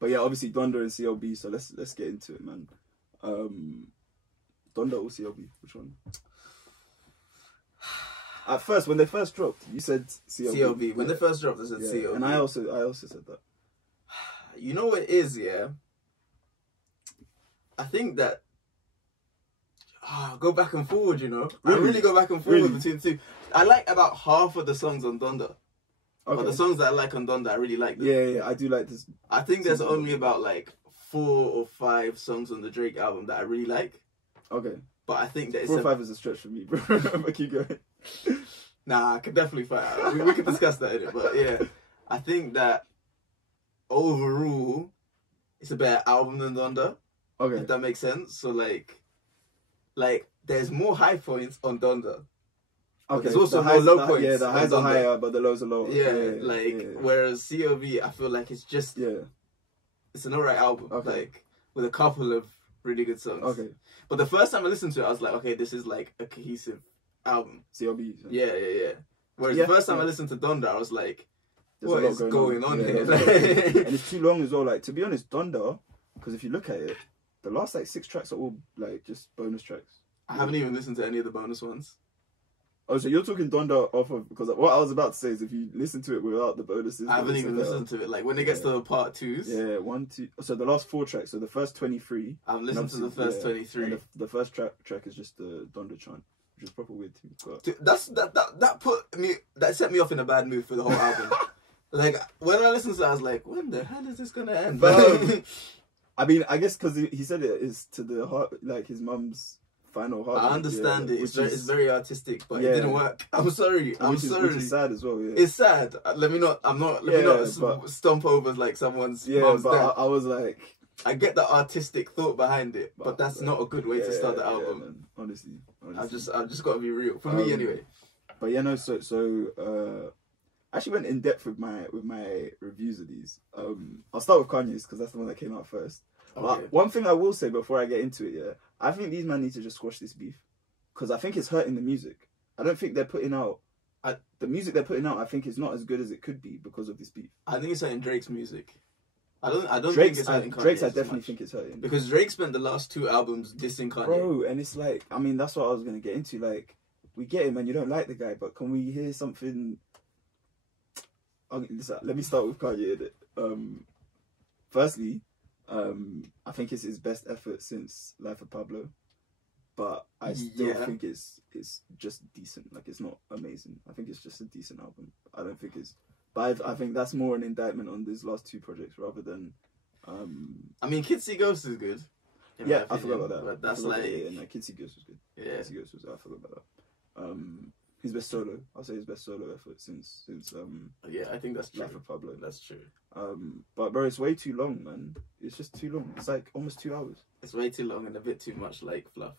But yeah, obviously Donda and CLB. So let's get into it, man. Donda or CLB? Which one? At first, when they first dropped, you said CLB. CLB. When they first dropped, I said CLB. And I also said that. You know what it is, yeah? I think that go back and forward, you know? Really? I really go back and forward between the two. I like about half of the songs on Donda. Okay. But the songs that I like on Donda, I really like them. Yeah, I do like this. I think there's only about like 4 or 5 songs on the Drake album that I really like. Okay. But I think that 4 or 5 is a stretch for me, bro. But keep going. Nah, I could definitely fight out. We can discuss that in it. But yeah, I think that overall, it's a better album than Donda. Okay. If that makes sense. So like there's more high points on Donda. Okay. There's also more low points. Yeah, the highs are higher, but the lows are lower. Yeah, whereas CLB, I feel like it's just it's an alright album. Okay. Like with a couple of really good songs. Okay. But the first time I listened to it, I was like, okay, this is like a cohesive album. CLB. Yeah. Whereas the first time I listened to Donda, I was like, what is going on here? And it's too long as well. Like, to be honest, Donda, because if you look at it, the last like 6 tracks are all like just bonus tracks. I haven't even listened to any of the bonus ones. Oh, so you're talking Donda off of, because what I was about to say is if you listen to it without the bonuses. I haven't even listened to it. Like when it gets to the part 2s. Yeah, 1, 2. So the last 4 tracks. So the first 23. I've listened to the first 23. And the first track is just the Donda chant, which is proper weird too. But... Dude, that set me off in a bad mood for the whole album. Like when I listened to it, I was like, when the hell is this gonna end? But, I mean, I guess because he said it is to the heart, like his mum's final heart. I understand it. It's very artistic, but it didn't work. I'm sorry. Which is sad as well. Yeah. It's sad. Let me not stomp over like someone's mum's death. I was like, I get the artistic thought behind it, but that's not a good way to start the album. Man. Honestly. I've just got to be real for me anyway. But yeah, no. So I actually went in depth with my reviews of these. I'll start with Kanye's because that's the one that came out first. Okay. But one thing I will say before I get into it, I think these men need to just squash this beef because I think it's hurting the music. I don't think they're putting out the music they're putting out. I think is not as good as it could be because of this beef. I think it's hurting Drake's music. I don't think it's hurting Kanye's. Drake's I definitely think it's hurting because Drake spent the last 2 albums dissing Kanye. Bro, and it's like, I mean, that's what I was gonna get into. Like, we get it, man. You don't like the guy, but can we hear something? Listen, let me start with Kanye. Firstly, I think it's his best effort since Life of Pablo, but I still think it's just decent. Like, it's not amazing. I think it's just a decent album. I don't think it's, but I think that's more an indictment on these last 2 projects rather than. I mean, Kids See Ghosts is good. Yeah, I forgot about that. But that's like Kids See Ghosts was good. Yeah, Kids See Ghosts was. I forgot about that. His best solo. I'll say his best solo effort since yeah, I think that's true. Life of Pablo. That's true. But bro, it's way too long, man. It's just too long. It's like almost 2 hours. It's way too long and a bit too much like fluff.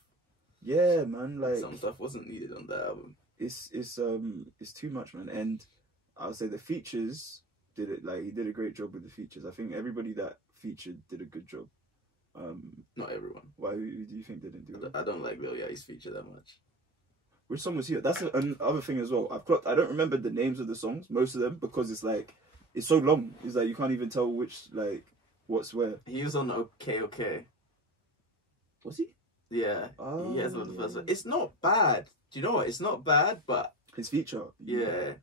Yeah, man. Like some stuff wasn't needed on that album. It's too much, man. And I'll say the features did it. Like, he did a great job with the features. I think everybody that featured did a good job. Not everyone. Why? Who do you think didn't do it? I don't like Lil Yachty's feature that much. Which song was he? That's another thing as well. I don't remember the names of the songs, most of them, because it's like, it's so long. It's like you can't even tell which, like, what's where. He was on OK. Was he? Yeah. Oh, he has one of the first one. It's not bad. Do you know what? It's not bad, but... His feature. Yeah.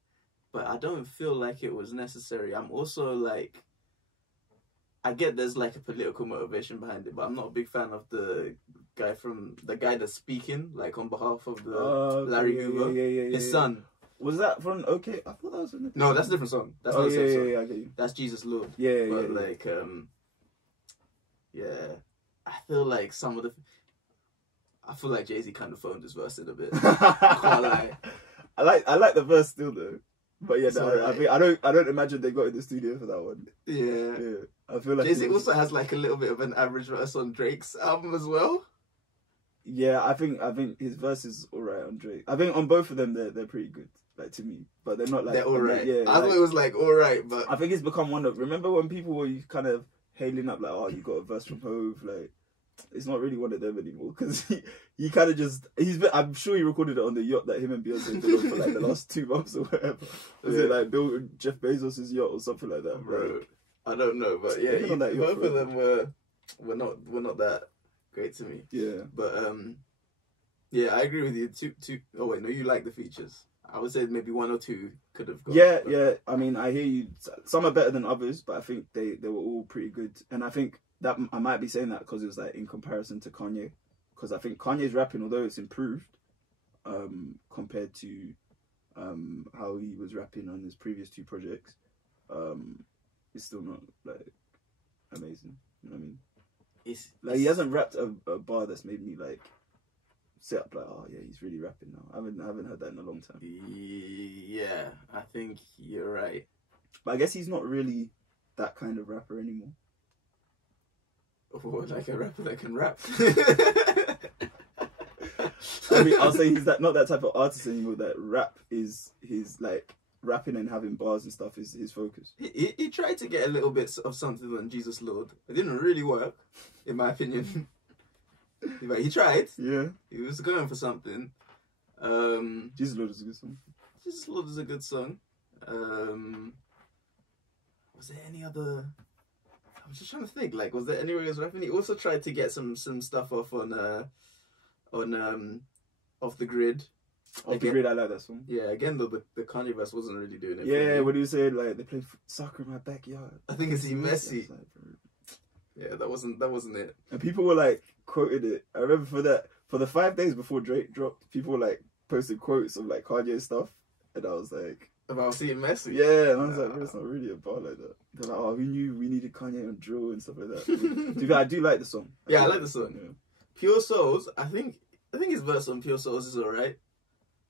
But I don't feel like it was necessary. I'm also like... I get there's like a political motivation behind it, but I'm not a big fan of the guy that's speaking, like on behalf of the Larry Hoover. His son. Was that from OK? I thought that was in No, that's a different song. That's not the same song. Yeah, I get you. That's Jesus Lord. But like, I feel like I feel like Jay-Z kind of phoned his verse in a bit. I can't lie. I like the verse still though. But yeah, right. I don't imagine they got in the studio for that one. Yeah. I feel like Jay-Z also has like a little bit of an average verse on Drake's album as well. Yeah, I think his verse is alright on Drake. I think on both of them they're pretty good, like to me. But they're not like they're alright. Yeah, I thought it was like alright, but I think it's become one of, remember when people were kind of hailing up like, oh, you got a verse from Hove, like it's not really one of them anymore because he kind of just I'm sure he recorded it on the yacht that him and Beyonce been on for like the last 2 months or whatever. Was it like Jeff Bezos' yacht or something like that, bro? I don't know, but yeah, both of them were not that great to me. Yeah, but yeah, I agree with you. Two. Oh wait, no, you like the features. I would say maybe one or two could have gone. Yeah. I mean, I hear you. Some are better than others, but I think they were all pretty good. And I think that I might be saying that because it was like in comparison to Kanye, because I think Kanye's rapping, although it's improved, compared to how he was rapping on his previous two projects, it's still not like amazing. You know what I mean? He hasn't rapped a bar that's made me like sit up like, oh yeah, he's really rapping now. I haven't heard that in a long time. Yeah, I think you're right. But I guess he's not really that kind of rapper anymore. Or like a rapper that can rap. I mean, I'll say he's not that type of artist anymore. That rap is his, like, rapping and having bars and stuff is his focus. He tried to get a little bit of something on Jesus Lord. It didn't really work, in my opinion. But he tried. Yeah. He was going for something. Jesus Lord is a good song. Jesus Lord is a good song. Was there any other... I'm just trying to think. Like, was there anywhere he was rapping? He also tried to get some stuff off on Off the Grid. Off the Grid, I like that song. Yeah, again though, the Kanye verse wasn't really doing it. Yeah, what he was saying, like, they play soccer in my backyard. I think it's messy. Yeah, that wasn't it. And people were like quoted it. I remember for the 5 days before Drake dropped, people were like posted quotes of like Kanye stuff, and I was like, about seeing Messi. Yeah, and I was like, bro, it's not really a bar like that. They're like, oh, we knew we needed Kanye on drill and stuff like that. I do like the song. I like the song. Yeah. Pure Souls, I think his verse on Pure Souls is alright.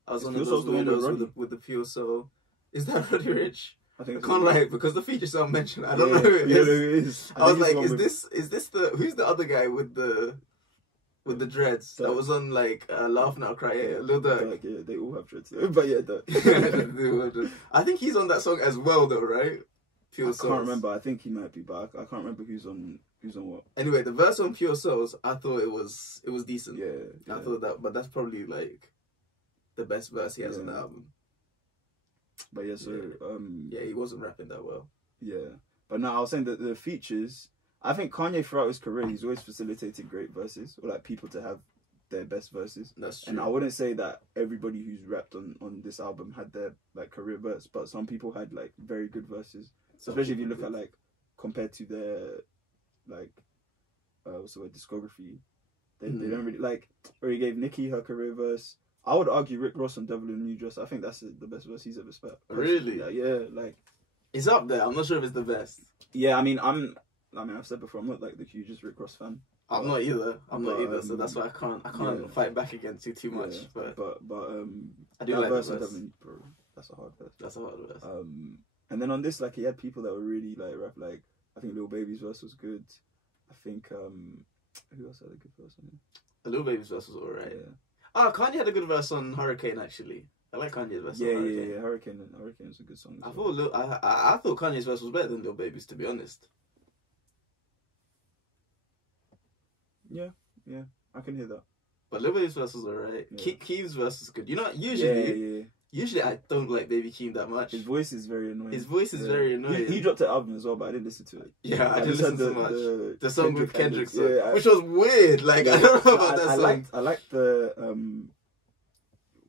I was one of those weirdos with the Pure Soul. Is that Roddy Rich? I can't lie, because the feature song mentioned, I don't know who it is. Who it is. I was like, is this who's the other guy with the dreads that was on like Laugh Now Cry? Yeah, Lil Durk. Yeah, they all have dreads. But yeah, I think he's on that song as well though, right? Pure Souls. I can't remember. I think he might be, but I can't remember who's on what. Anyway, the verse on Pure Souls, I thought it was decent. Yeah. I thought that, but that's probably like the best verse he has on the album. But yeah, so he wasn't rapping that well. Yeah, but no, I was saying that the features. I think Kanye throughout his career, he's always facilitated great verses, or like people to have their best verses. That's true. And I wouldn't say that everybody who's rapped on this album had their like career verse, but some people had like very good verses. Especially if you look at like compared to their like what's the word, discography, they don't really like. Or he gave Nicki her career verse. I would argue Rick Ross on Devil in a New Dress. I think that's the best verse he's ever spat. Really? Yeah, like it's up there. I'm not sure if it's the best. Yeah, I mean, I've said before, I'm not like the hugest Rick Ross fan. I'm not either. So that's why I can't fight back against you too much. Yeah, but I do like verse the verse. Bro, that's a hard verse. That's a hard verse. And then on this, like, he had people that were really like rap. Like, I think Lil Baby's verse was good. I think who else had a good verse on it? Lil Baby's verse was alright. Yeah. Kanye had a good verse on Hurricane actually. I like Kanye's verse. Yeah, Hurricane is a good song. I thought Kanye's verse was better than Lil Baby's, to be honest. Yeah, I can hear that. But Lil Baby's verse was alright. Yeah. Keem's verse is good. You know, usually I don't like Baby Keem that much. His voice is very annoying. Very annoying. He dropped an album as well, but I didn't listen to it. Yeah, I didn't listen to much. The song with Kendrick, which was weird. Like, I don't know about that song. I liked the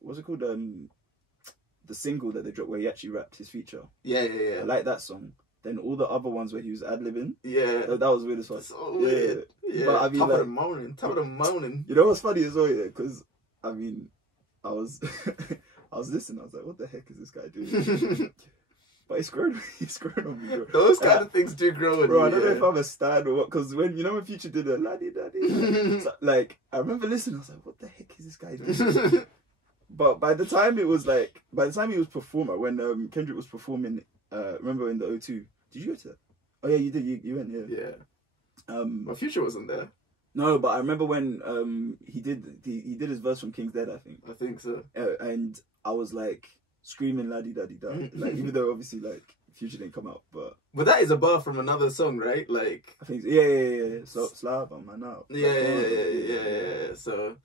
what's it called? The single that they dropped where he actually rapped his feature. Yeah. I like that song. Then all the other ones where he was ad-libbing. Yeah. That was weird as fuck. So weird. Yeah. But I mean, top of the moaning. You know what's funny as well, yeah? Because, I mean, I was listening. I was like, what the heck is this guy doing? But he's grown on me, bro. Those kind of things do grow on you. Bro, I don't know if I'm a stan or what. Because when Future did a laddie daddy, so, like, I remember listening. I was like, what the heck is this guy doing? But by the time he was performing, when Kendrick was performing, remember in the O2, did you go to that? Oh yeah, you did. You went, yeah. Yeah. My Future wasn't there. No, but I remember when he did his verse from King's Dead. I think so. And I was like screaming "laddie daddy da," like even though obviously like Future didn't come out, but that is a bar from another song, right? Like I think yeah. So slap on my now. Yeah. So.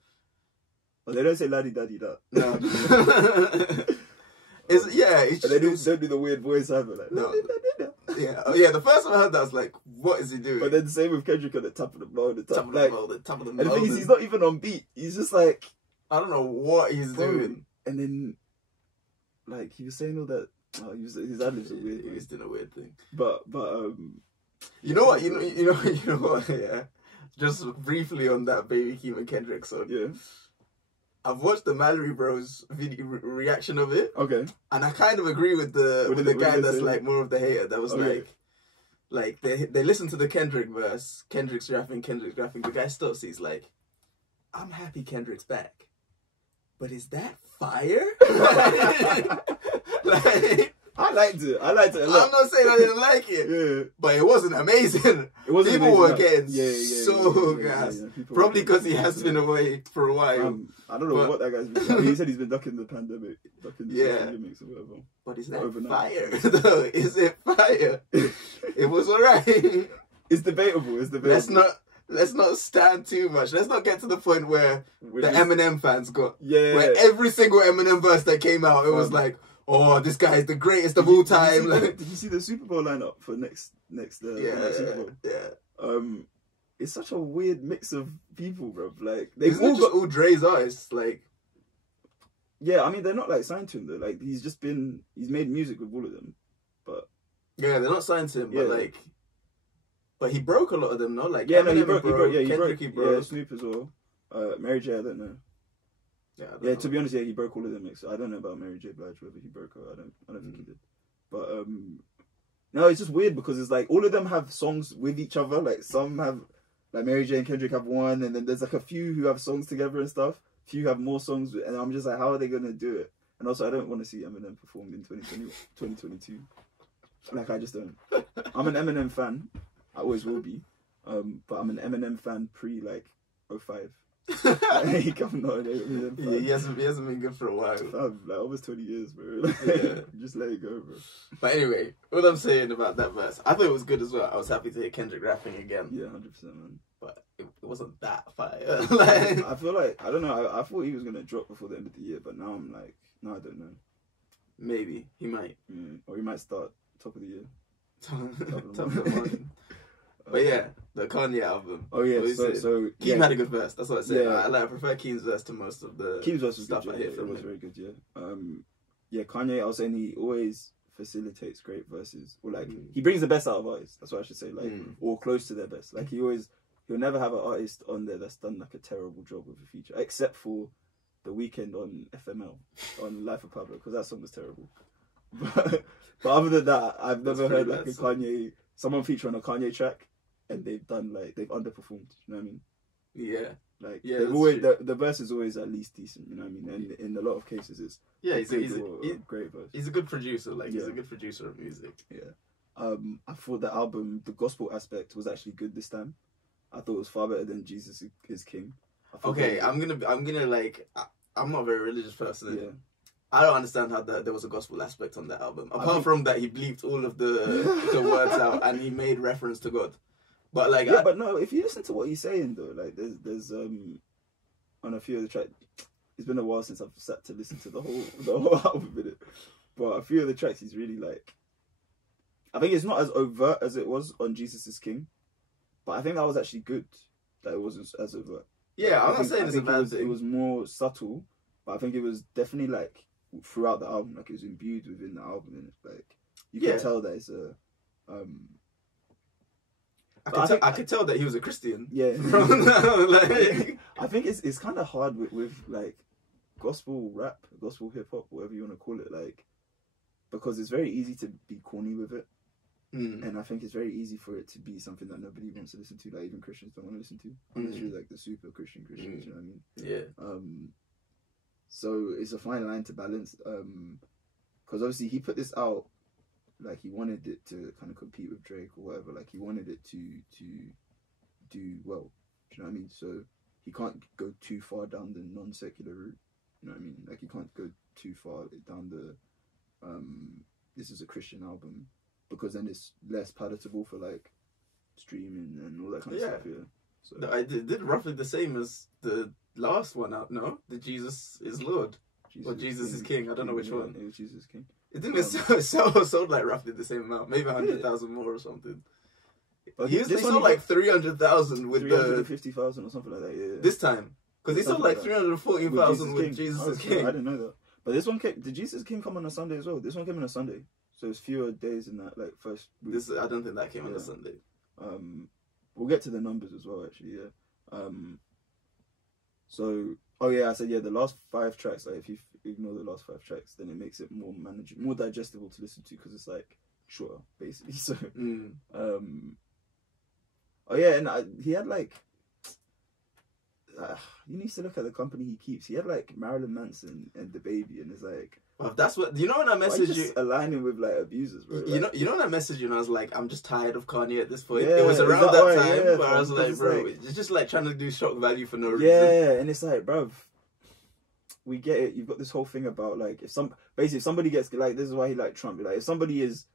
Well, they don't say "laddie daddy da." No. It's and they don't do the weird voice either. Like, no. Yeah. The first time I heard that, I was like, "What is he doing?" But then the same with Kendrick at the top of the blow, the top of the And the thing is, he's not even on beat. He's just like, I don't know what he's doing. And then, like, he was saying all that. His ad-libs are weird. He was doing a weird thing. But you know what? You know what? Yeah. Just briefly on that Baby Keem and Kendrick song. Yeah. I've watched the Mallory Bros video reaction of it. Okay. And I kind of agree with the guy that's like more of the hater. That was like they listen to the Kendrick verse. Kendrick's rapping. The guy stops. He's like, "I'm happy Kendrick's back, but is that fire?" like, I liked it a lot. I'm not saying I didn't like it, yeah, but it wasn't amazing. It wasn't. People were getting so gassed. Probably because he has been away for a while. I don't know what that guy's been doing. He said he's been ducking the pandemic, ducking the pandemics or whatever. But is that fire though? Is it fire? It was alright. It's debatable. Let's not stand too much. Let's not get to the point where the Eminem fans got. Yeah. Where every single Eminem verse that came out, it was like, "Oh, this guy is the greatest of all time." Did you see the Super Bowl lineup for next Super Bowl? Yeah. It's such a weird mix of people, bro. Like they've all got all Dre's artists. Like, yeah, I mean they're not like signed to him though. Like he's made music with all of them, but yeah, they're not signed to him. Yeah. But he broke a lot of them, no? Like yeah, Eminem he broke. Kendrick, he broke. Yeah, Snoop as well. Mary J, I don't know. Yeah, I don't know. To be honest, he broke all of them. I don't know about Mary J. Blige, whether he broke her. I don't think he did. But no, it's just weird because it's like all of them have songs with each other. Like some have, like Mary J and Kendrick have one, and then there's like a few who have songs together and stuff. Few have more songs, and I'm just like, how are they gonna do it? And also, I don't want to see Eminem perform in 2022. Like I just don't. I'm an Eminem fan. I always will be. But I'm an Eminem fan pre like 05. He hasn't been good for a while. Like almost 20 years, bro. Just let it go, bro. But anyway, all I'm saying about that verse, I thought it was good as well. I was happy to hear Kendrick rapping again. Yeah, 100%, man. But it wasn't that fire. Like, I feel like, I don't know, I thought he was going to drop before the end of the year, but now I'm like, no, I don't know. Maybe. He might. Or he might start top of the year. Top of the morning. But yeah, the Kanye album. Oh yeah, so Keem had a good verse. That's what I said. Yeah. I prefer Keem's verse to most of the Keem's verse was stuff good, I hear from him. It was very good, yeah. Kanye, I was saying he always facilitates great verses, or like he brings the best out of artists. That's what I should say, like or close to their best. Like he'll never have an artist on there that's done like a terrible job with a feature, except for The Weeknd on FML on Life of Pablo, because that song was terrible. But other than that, I've never heard like someone feature on a Kanye track and they've underperformed. You know what I mean? Yeah. Like the verse is always at least decent. You know what I mean? And in a lot of cases, it's he's a great verse. He's a good producer. Like he's a good producer of music. Yeah. I thought the album, the gospel aspect was actually good this time. I thought it was far better than Jesus is King. Okay, I'm gonna like. I'm not a very religious person. Yeah. I don't understand how there was a gospel aspect on that album. Apart from that, he bleeped all of the words out and he made reference to God. But like, but no, if you listen to what he's saying though, like there's on a few of the tracks. It's been a while since I've sat to listen to the whole album with it. But a few of the tracks, he's really like. I think it's not as overt as it was on Jesus is King, but I think that was actually good. That it wasn't as overt. Yeah, I'm not saying it's a bad thing. It was more subtle, but I think it was definitely like throughout the album, like it was imbued within the album, and like you can tell that it's a. I could tell that he was a Christian. Yeah. Like, I think it's kind of hard with like gospel rap, gospel hip hop, whatever you want to call it, like because it's very easy to be corny with it. And I think it's very easy for it to be something that nobody wants to listen to, like even Christians don't want to listen to, unless you're like the super Christians, you know what I mean? Yeah. So it's a fine line to balance, because obviously he put this out, like he wanted it to kind of compete with Drake or whatever, like he wanted it to do well, do you know what I mean? So he can't go too far down the non-secular route, you know what I mean? Like he can't go too far down the, this is a Christian album, because then it's less palatable for like streaming and all that kind of stuff. Yeah. So I did roughly the same as the last one out. No, the Jesus is Lord. Jesus is King. I don't know which one. It was Jesus is King. It didn't sold like roughly the same amount, maybe 100,000 more or something. But They sold like 300,000 with 350,000 or something like that. Yeah. This time, because they sold like 314,000 with Jesus is King. I didn't know that. But this one came. Did Jesus is King come on a Sunday as well? This one came on a Sunday, so it's fewer days in that like first week. I don't think that came on a Sunday. We'll get to the numbers as well. Actually, yeah. So, I said the last 5 tracks. Like, if you ignore the last 5 tracks, then it makes it more manageable, more digestible to listen to because it's like shorter, basically. So, he had like. You need to look at the company he keeps. He had like Marilyn Manson and the baby, and it's like. Well, that's what you know when I messaged you. Aligning with like abusers, bro. You know when I messaged you and I was like, I'm just tired of Kanye at this point. It was around that time where I was like, bro, it's just like trying to do shock value for no reason. Yeah, and it's like, bro, we get it. You've got this whole thing about like if somebody gets like, this is why he like Trump. Like if somebody is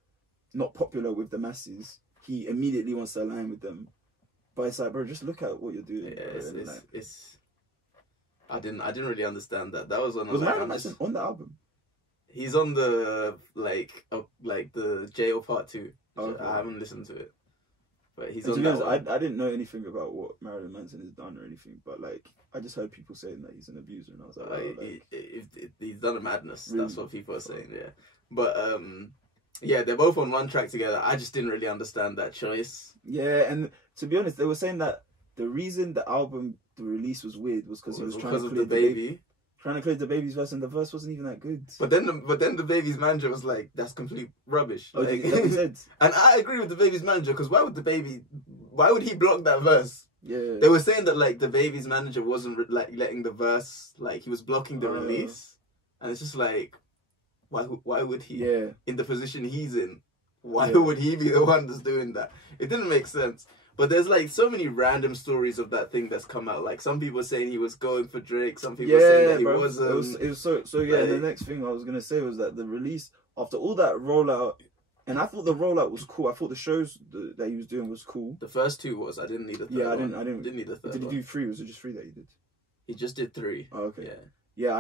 not popular with the masses, he immediately wants to align with them. But it's like, bro, just look at what you're doing. Yeah, it's I didn't really understand that. That was on. Was Marilyn Manson on the album? He's on the the Jail Part 2. Okay. I haven't listened to it, but he's and on that one. I didn't know anything about what Marilyn Manson has done or anything, but like I just heard people saying that he's an abuser, and I was like, he's done a madness. Really? That's what people are saying. Yeah, but they're both on one track together. I just didn't really understand that choice. Yeah, and to be honest, they were saying that the reason the release was weird was because he was trying to clear the baby. Trying to clear the baby's verse, and the verse wasn't even that good. But then the baby's manager was like, "That's complete rubbish." Oh, like, he said. And I agree with the baby's manager because why would he block that verse? Yeah, they were saying that like the baby's manager wasn't like letting the verse, like he was blocking the release, and it's just like, why would he? Yeah, in the position he's in, why would he be the one that's doing that? It didn't make sense. But there's like so many random stories of that thing that's come out. Like some people saying he was going for Drake. Some people saying that he wasn't. It was so yeah. Like, the next thing I was gonna say was that the release after all that rollout, and I thought the rollout was cool. I thought the shows that he was doing was cool. The first 2 was. I didn't need a third. Yeah, I didn't need the third. Did he do 3? Was it just 3 that he did? He just did 3. Oh, okay. Yeah.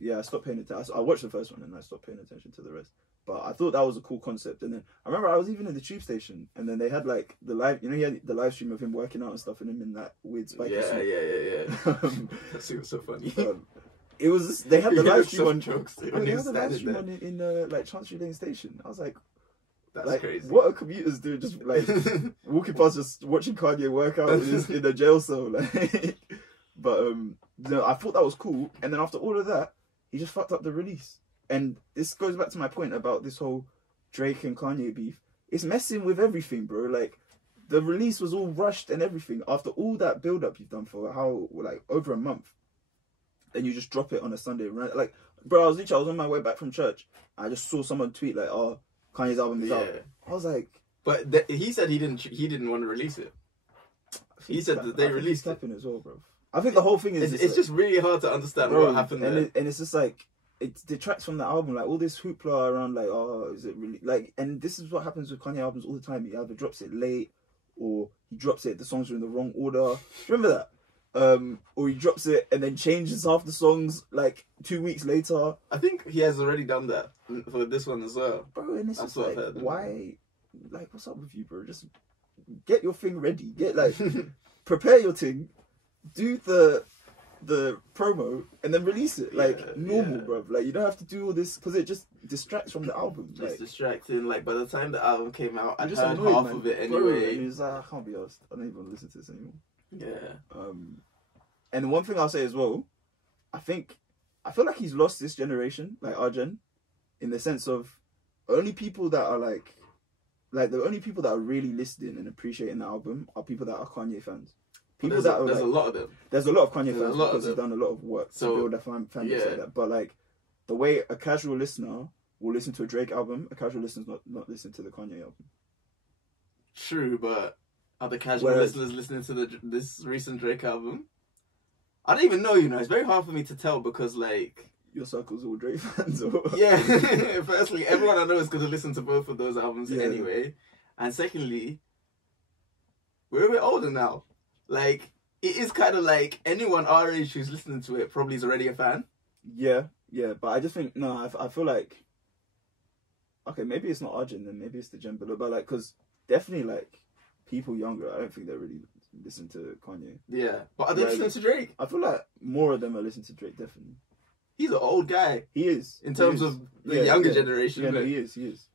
Yeah, I stopped paying attention. I watched the first one and I stopped paying attention to the rest. But I thought that was a cool concept. And then I remember I was even in the tube station, and then they had like the live. You know, he had the live stream of him working out and stuff, and him in that weird spiky suit. Yeah. That was so funny. It was they had the live stream on jokes. They had the live stream on in like Chancery Lane Station. I was like, that's like, crazy. What are commuters doing? Just like walking past, just watching Kanye work out in a jail cell. Like, but I thought that was cool. And then after all of that, he just fucked up the release. And this goes back to my point about this whole Drake and Kanye beef. It's messing with everything, bro. Like, the release was all rushed and everything. After all that build-up you've done for over a month, then you just drop it on a Sunday. Right? Like, bro, I was on my way back from church. I just saw someone tweet like, "Oh, Kanye's album is out." I was like, but he said he didn't want to release it. He said that they released it as well, bro. I think the whole thing is it's just really hard to understand what happened there. And it's just like, it detracts from the album, like all this hoopla around, like, oh, is it really like? And this is what happens with Kanye albums all the time. He either drops it late, or he drops it. The songs are in the wrong order. Remember that? Or he drops it and then changes half the songs like 2 weeks later. I think he has already done that for this one as well, bro. And it's just like, why? Like, what's up with you, bro? Just get your thing ready. Get like, prepare your thing, do the promo, and then release it like normal, bro. Like, you don't have to do all this because it just distracts from the album. It's like, distracting. Like, by the time the album came out, I heard annoyed, half man. of it bro, anyway. and it's like, I can't be asked. I don't even listen to this anymore. Yeah. And one thing I'll say as well, I feel like he's lost this generation, like our gen, in the sense of only people that are like the only people that are really listening and appreciating the album are people that are Kanye fans. People there's a lot of them. There's a lot of Kanye fans because he's done a lot of work to build a fan base like that. But like the way a casual listener will listen to a Drake album, a casual listener's not listen to the Kanye album. True, but are the casual listeners listening to this recent Drake album? I don't even know, it's very hard for me to tell because, like... Your circle's all Drake fans, or... Yeah, firstly, everyone I know is going to listen to both of those albums anyway. And secondly, we're a bit older now. Like, it is kind of like anyone our age who's listening to it probably is already a fan. Yeah, but I just think no. I feel like okay, maybe it's not our gen, then maybe it's the gen below, but like because definitely like people younger, I don't think they really listen to Kanye. Yeah, but are they listening to Drake? I feel like more of them are listening to Drake. Definitely, he's an old guy. He is in terms of the younger generation. Yeah, no, he is.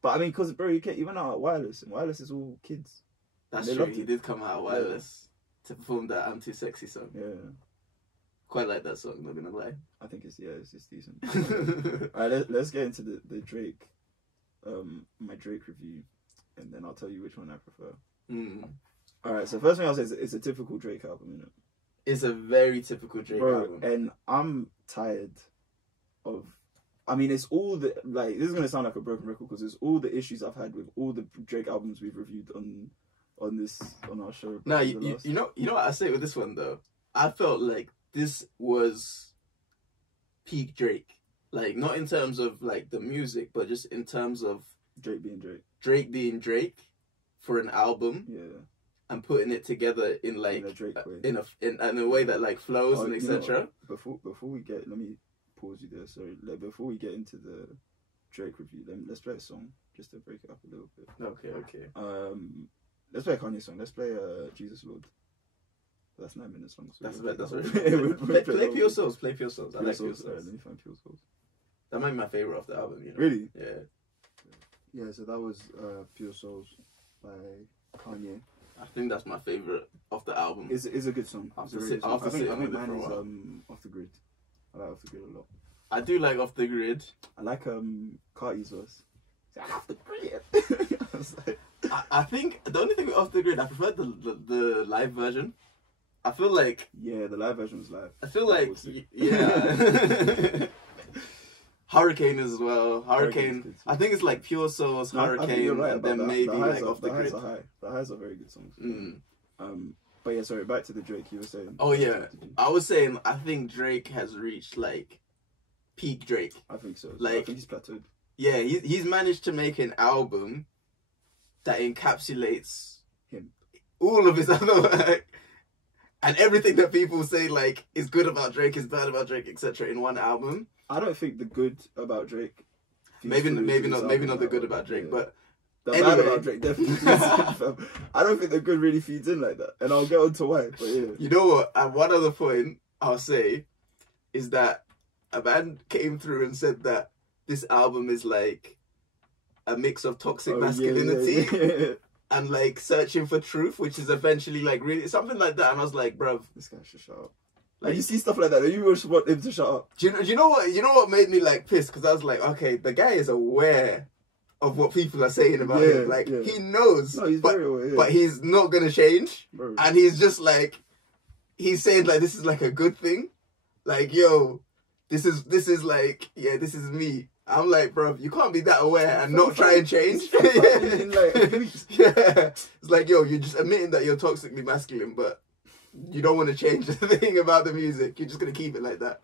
But I mean, because bro, he went out at Wireless, and Wireless is all kids. That's true. He did come out at Wireless to perform that "I'm Too Sexy" song. Yeah. Quite like that song, not gonna lie. I think it's decent. Alright, let's get into the Drake, my Drake review, and then I'll tell you which one I prefer. Alright, so first thing I'll say is it's a typical Drake album, isn't it? It's a very typical Drake album. And I'm tired of, I mean, it's all the, like, this is gonna sound like a broken record because it's all the issues I've had with all the Drake albums we've reviewed on our show. No, you know what I say with this one though? I felt like this was peak Drake. Like, not in terms of, like, the music, but just in terms of... Drake being Drake. Drake being Drake for an album. Yeah. And putting it together in, like... In a Drake way. In a way that, like, flows and etc. Before we get... Let me pause you there, sorry. Like, before we get into the Drake review, let's play a song, just to break it up a little bit. Okay. Let's play a Kanye song. Let's play Jesus Lord. That's 9 minutes long. So that's right. Play Pure Souls. I like Pure Souls. Let me find Pure Souls. That might be my favorite of the album. You know? Really? Yeah. Yeah. So that was Pure Souls by Kanye. I think that's my favorite of the album. It's a good song. I think mine is Off the Grid. I like Off the Grid a lot. I do like Off the Grid. I like Carti's verse. I'm off the grid. I think the only thing with Off the Grid, I prefer the live version. I feel like... Yeah, the live version was live. I feel like... Yeah. Hurricane as well. Hurricane. I think it's like Pure Souls, Hurricane, right and then that. maybe like Off the Grid. The highs are very good songs. But yeah, sorry, back to the Drake you were saying. Oh yeah. I was saying, I think Drake has reached like peak Drake. I think so. Like, I think he's plateaued. Yeah, he's managed to make an album that encapsulates him, all of his other work, and everything that people say like is good about Drake, is bad about Drake, etc. in one album. I don't think the good about Drake. Maybe not the good about Drake, but the bad about Drake definitely. I don't think the good really feeds in like that, and I'll get on to why. But yeah, you know what? And one other point I'll say is that a man came through and said that this album is like a mix of toxic masculinity and like searching for truth, which is eventually like really something like that. And I was like, bruv, this guy should shut up. Like, you see stuff like that, you just want him to shut up. Do you know what made me like pissed? Because I was like, okay, the guy is aware of what people are saying about him. Like, he knows, no, he's very aware, but he's not gonna change. Bro. And he's just like, he's saying like this is like a good thing. Like, yo, this is like, yeah, this is me. I'm like, bro, you can't be that aware and not try and change. Yeah. It's like, yo, you're just admitting that you're toxically masculine, but you don't want to change the thing about the music. You're just going to keep it like that.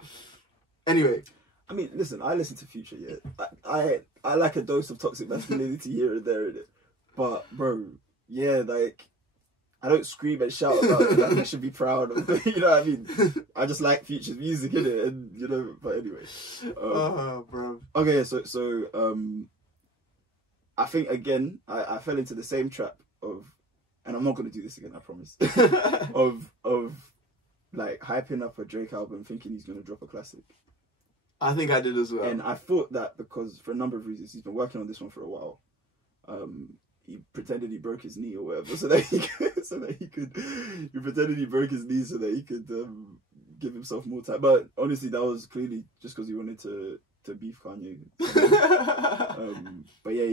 Anyway. I mean, listen, I listen to Future, yeah. I like a dose of toxic masculinity here and there in it. But, bro, yeah, like, I don't scream and shout about it. Like, I should be proud of, you know what I mean? I just like Future's music, innit? And, you know, but anyway. Bro. Okay, so I think, again, I fell into the same trap of, and I'm not going to do this again, I promise, of like, hyping up a Drake album thinking he's going to drop a classic. I think I did as well. And I thought that because, for a number of reasons, he's been working on this one for a while. He pretended he broke his knee or whatever, so that he pretended he broke his knee so that he could give himself more time. But honestly, that was clearly just because he wanted to beef Kanye. But yeah,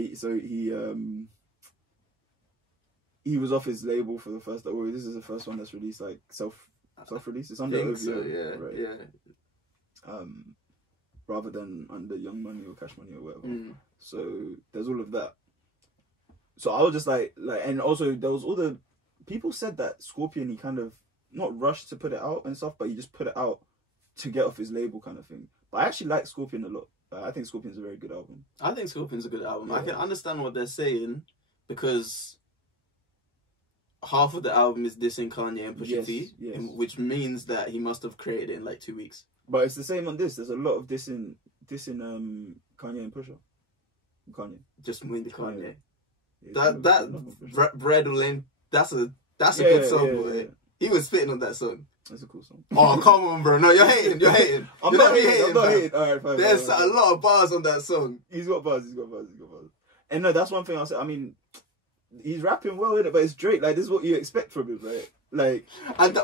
he was off his label for the first. Oh, this is the first one that's released like self-release. It's under OVO, so, yeah, right? Yeah. Rather than under Young Money or Cash Money or whatever. So there's all of that. So I was just like, and also there was all the people said that Scorpion, he kind of not rushed to put it out and stuff, but he just put it out to get off his label kind of thing. But I actually like Scorpion a lot. I think Scorpion's a very good album. I think Scorpion's a good album. Yeah. I can understand what they're saying because half of the album is dissing Kanye and Pusha T, which means that he must have created it in like 2 weeks. But it's the same on this. There's a lot of dissing Kanye and Pusha. Kanye. Just mainly Kanye. Yeah, That Bread Lane. That's a good song, boy. Yeah. He was spitting on that song. That's a cool song. Oh, come on, bro. No, you're hating. I'm not hating. All right, fine. There's a lot of bars on that song. He's got bars. And no, that's one thing I'll say. I mean, he's rapping well in it, but it's Drake. Like, this is what you expect from him, right? Like,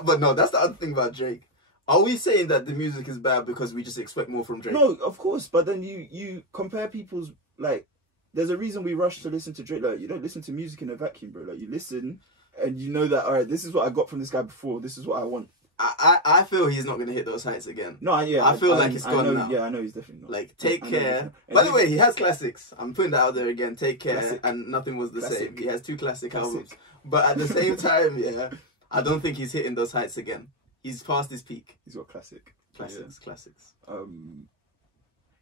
but no, that's the other thing about Drake. Are we saying that the music is bad because we just expect more from Drake? No, of course. But then you compare people's, like, there's a reason we rush to listen to Drake. Like, you don't listen to music in a vacuum, bro. Like, you listen and you know that, all right, this is what I got from this guy before. This is what I want. I feel he's not going to hit those heights again. No, yeah. I feel like it's gone now. Yeah, I know he's definitely not. Like, Take Care. By the way, he has classics. I'm putting that out there again. Take Care and Nothing Was the Same. He has 2 classic albums. But at the same time, yeah, I don't think he's hitting those heights again. He's past his peak. He's got classics.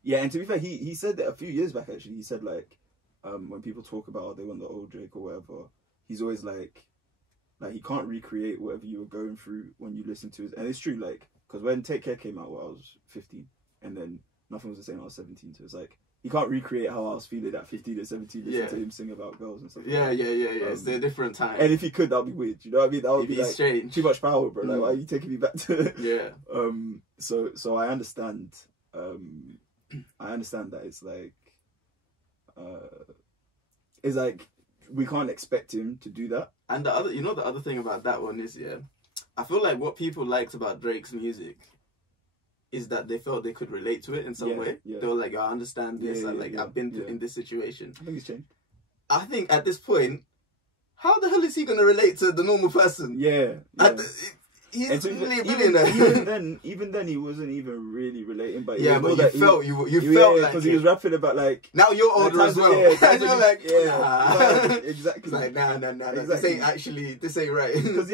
Yeah, and to be fair, he said that a few years back, actually. He said, like, when people talk about they want the old Drake or whatever, he's always like he can't recreate whatever you were going through when you listen to it. And it's true, like, because when Take Care came out, I was 15, and then Nothing Was the Same, I was 17, so it's like, he can't recreate how I was feeling at 15 and 17, listening to him sing about girls and stuff. Yeah. It's a different time. And if he could, that'd be weird, you know what I mean? That would be like, strange. Too much power, bro. Like, why are you taking me back to... Yeah. So I understand, that it's like, we can't expect him to do that. And the other thing about that one is, yeah, I feel like what people liked about Drake's music is that they felt they could relate to it in some way. Yeah. They were like, I understand this. I've been in this situation. I think it's changed. I think at this point, how the hell is he going to relate to the normal person? Yeah. He's really a billionaire. Even then, he wasn't even really relating. But you felt like because he was rapping about like now you're older as well. And you're like, exactly. It's like nah. Exactly. This ain't right. Because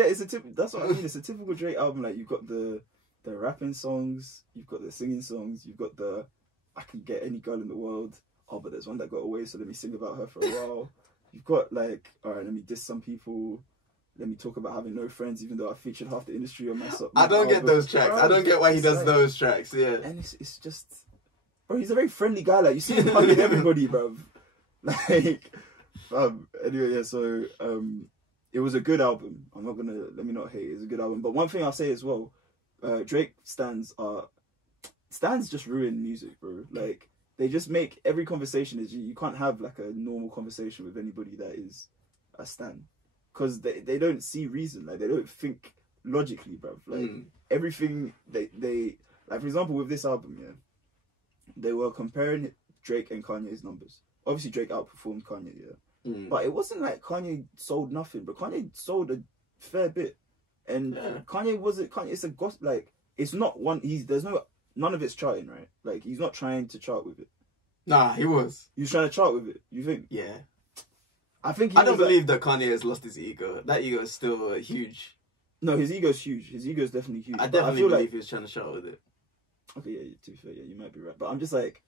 that's what I mean. It's a typical Drake album. Like, you've got the rapping songs, you've got the singing songs, you've got the I can get any girl in the world. Oh, but there's one that got away, so let me sing about her for a while. You've got like, all right, let me diss some people. Let me talk about having no friends, even though I featured half the industry on my I don't get those tracks. I don't get why he does those tracks. Yeah, and it's just, bro. He's a very friendly guy. Like, you see him hugging everybody, bro. Like, anyway, yeah. So, it was a good album. Let me not hate it. It's a good album. But one thing I'll say as well, Drake stands just ruin music, bro. Like, they just make every conversation you can't have like a normal conversation with anybody that is a stan. Because they don't see reason, like, they don't think logically, bruv. Like, everything they like, for example, with this album, yeah, they were comparing Drake and Kanye's numbers. Obviously, Drake outperformed Kanye, yeah. But it wasn't like Kanye sold nothing, but Kanye sold a fair bit. And it's a gossip, like, it's not one, none of it's charting, right? Like, he's not trying to chart with it. Nah, he was. He was trying to chart with it, you think? Yeah. I don't believe that Kanye has lost his ego. That ego is still huge. No, his ego's huge. His ego's definitely huge. I definitely believe he was trying to shout with it. Okay, yeah, to be fair, yeah, you might be right. But I'm just like,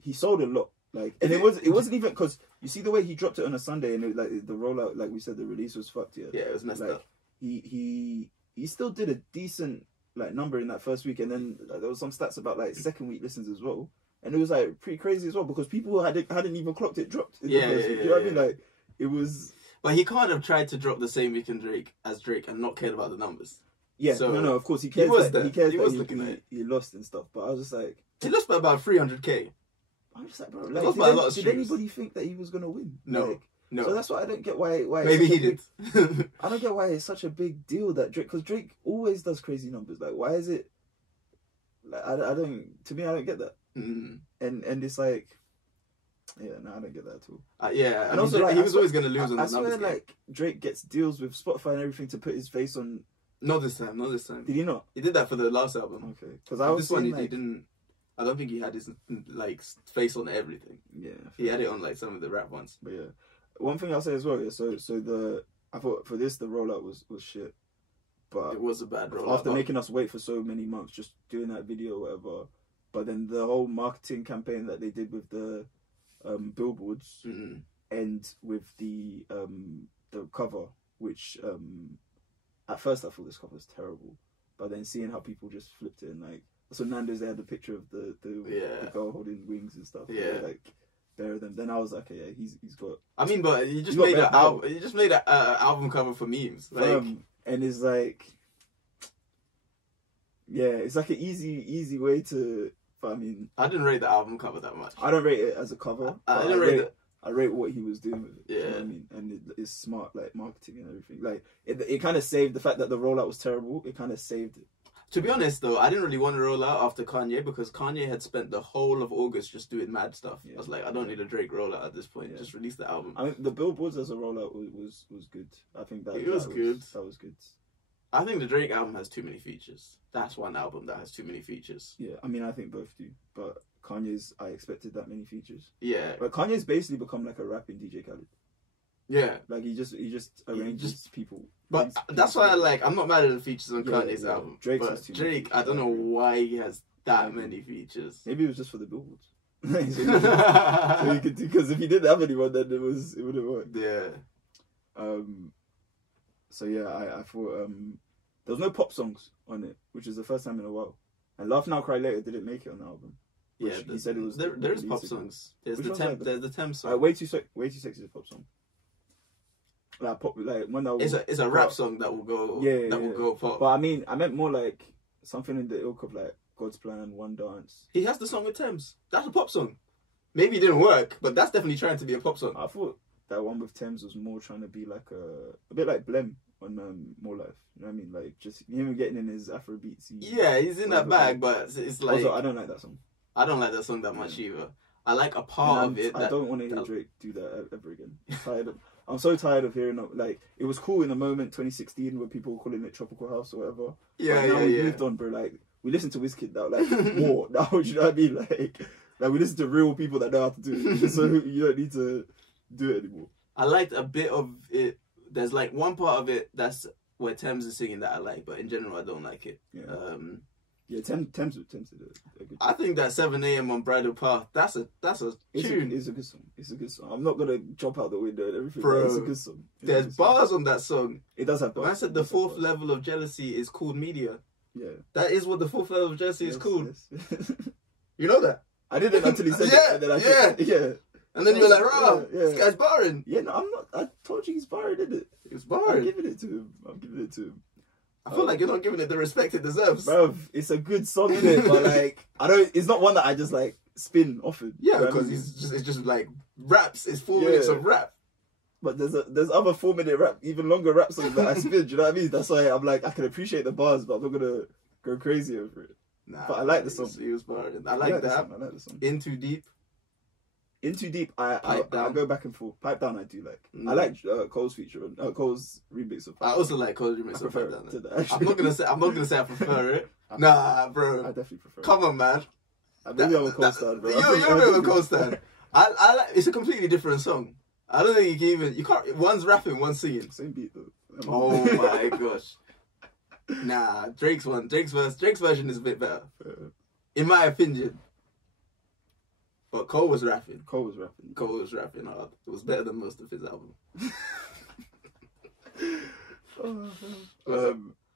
he sold a lot. Like, and it wasn't even, because you see the way he dropped it on a Sunday, and it, like, the rollout, like we said, the release was fucked. Yeah, it was messed up. He still did a decent like number in that first week, and then there was some stats about like second week listens as well. And it was like pretty crazy as well, because people hadn't even clocked it dropped in the first week. You know what I mean? Like, it was. But he can't have tried to drop the same week in Drake and not cared about the numbers. Yeah, so no, of course he cares. He lost and stuff. But I was just like, he lost by about 300k. I'm just like, bro, like, did anybody think that he was gonna win? No, like, no. So that's why I don't get why. Maybe he did. I don't get why it's such a big deal that Drake, because Drake always does crazy numbers. Like, why is it? Like, I don't. To me, I don't get that. And it's like, yeah, no, I don't get that at all. Yeah, and also, like, he was always going to lose on the numbers. I swear, like, Drake gets deals with Spotify and everything to put his face on. Not this time. Did he not? He did that for the last album. Okay, because this one he didn't. I don't think he had his like face on everything. Yeah, he had it on like some of the rap ones. But yeah, one thing I'll say as well. Yeah, so I thought for this the rollout was shit. But it was a bad rollout. After making us wait for so many months, just doing that video or whatever. But then the whole marketing campaign that they did with the billboards and with the cover, which at first I thought this cover was terrible, but then seeing how people just flipped it and like So Nando's, they had the picture of the girl holding wings and stuff. Yeah. Like, bury them. Then I was like, okay, yeah, he's got. I mean, but you just made an album. You just made an album cover for memes, like, and it's like, yeah, it's like an easy way to. But I mean, I didn't rate the album cover that much. I don't rate it as a cover. I didn't rate it. I rate what he was doing with it. Yeah, you know what I mean, and it's smart, like marketing and everything. Like it kind of saved the fact that the rollout was terrible. It kind of saved it. To be honest, though, I didn't really want to roll out after Kanye because Kanye had spent the whole of August just doing mad stuff. Yeah. I was like, I don't need a Drake rollout at this point. Yeah. Just release the album. I mean, the billboards as a rollout was good. I think that was good. That was good. I think the Drake album has too many features. That's one album that has too many features. Yeah, I mean, I think both do, but Kanye's, I expected that many features. Yeah, but Kanye's basically become like a rapping DJ Khaled. Yeah, like he just arranges people. But that's why I'm not mad at the features on Kanye's album. Drake, I don't know why he has that many features. Maybe it was just for the billboards. So you could do, because if he didn't have anyone, then it wouldn't work. Yeah. So yeah, I thought there was no pop songs on it, which is the first time in a while. And Laugh Now Cry Later didn't make it on the album. Yeah, he said it was. There is pop songs. There's the Thames song. Way Too Sexy is a pop song. Like pop, like when that it's a rap song that will go. That will go pop. But I meant more like something in the ilk of like God's Plan, One Dance. He has the song with Thames. That's a pop song. Maybe it didn't work, but that's definitely trying to be a pop song. I thought that one with Thames was more trying to be like a bit like Blem on More Life. You know what I mean? Like just him getting in his Afrobeats. Yeah, he's in that bag, but it's like also, I don't like that song. I don't like that song that much either. I like a part of it. I don't want to hear Drake do that ever again. I'm so tired of hearing like it was cool in the moment 2016 where people were calling it Tropical House or whatever. Yeah, now we moved on, bro. Like we listened to Wizkid now, like more. Now you know what I mean? Like we listen to real people that know how to do it. So you don't need to do it anymore. I liked a bit of it. There's like one part of it that's where Thames is singing that I like, but in general I don't like it. Yeah. Thames did a good job. I think that 7 a.m. on Bridal Path, that's a tune. It's a good song. It's a good song. I'm not gonna jump out the window and everything. Bro, it's a good song. There's bars on that song. It does have bars. I said the fourth level of jealousy is called media. Yeah. That is what the fourth level of jealousy is called. Yes. You know that? I didn't until he said it. And then I said, yeah. And then you're like, "Bro, this guy's barring." Yeah, no, I'm not. I told you he's barring, didn't it? He's barring. I'm giving it to him. I feel like you're not giving it the respect it deserves. Bro, it's a good song, isn't it? But like, it's not one that I just like spin often. Yeah, because it's just like raps. It's 4 minutes of rap. But there's other 4-minute rap, even longer rap songs that I spin. Do you know what I mean? That's why I'm like, I can appreciate the bars, but I'm not gonna go crazy over it. Nah, but I like the song. He was barring. I like that. I like the song. In Too Deep. I go back and forth. Pipe Down I do like. I like Cole's feature on Cole's remix of Pipe Down. I also like Cole's remix of Pipe Down. To that, I'm not gonna say I prefer it. Nah, bro. I definitely prefer it. Come on, man. Maybe I'm a Cole stan, bro. You're a bit of a Cole stan. I like. It's a completely different song. I don't think you can't. One's rapping, one's singing. Same beat though. Oh my gosh. Nah, Drake's version is a bit better, in my opinion. But Cole was rapping. It was better than most of his album.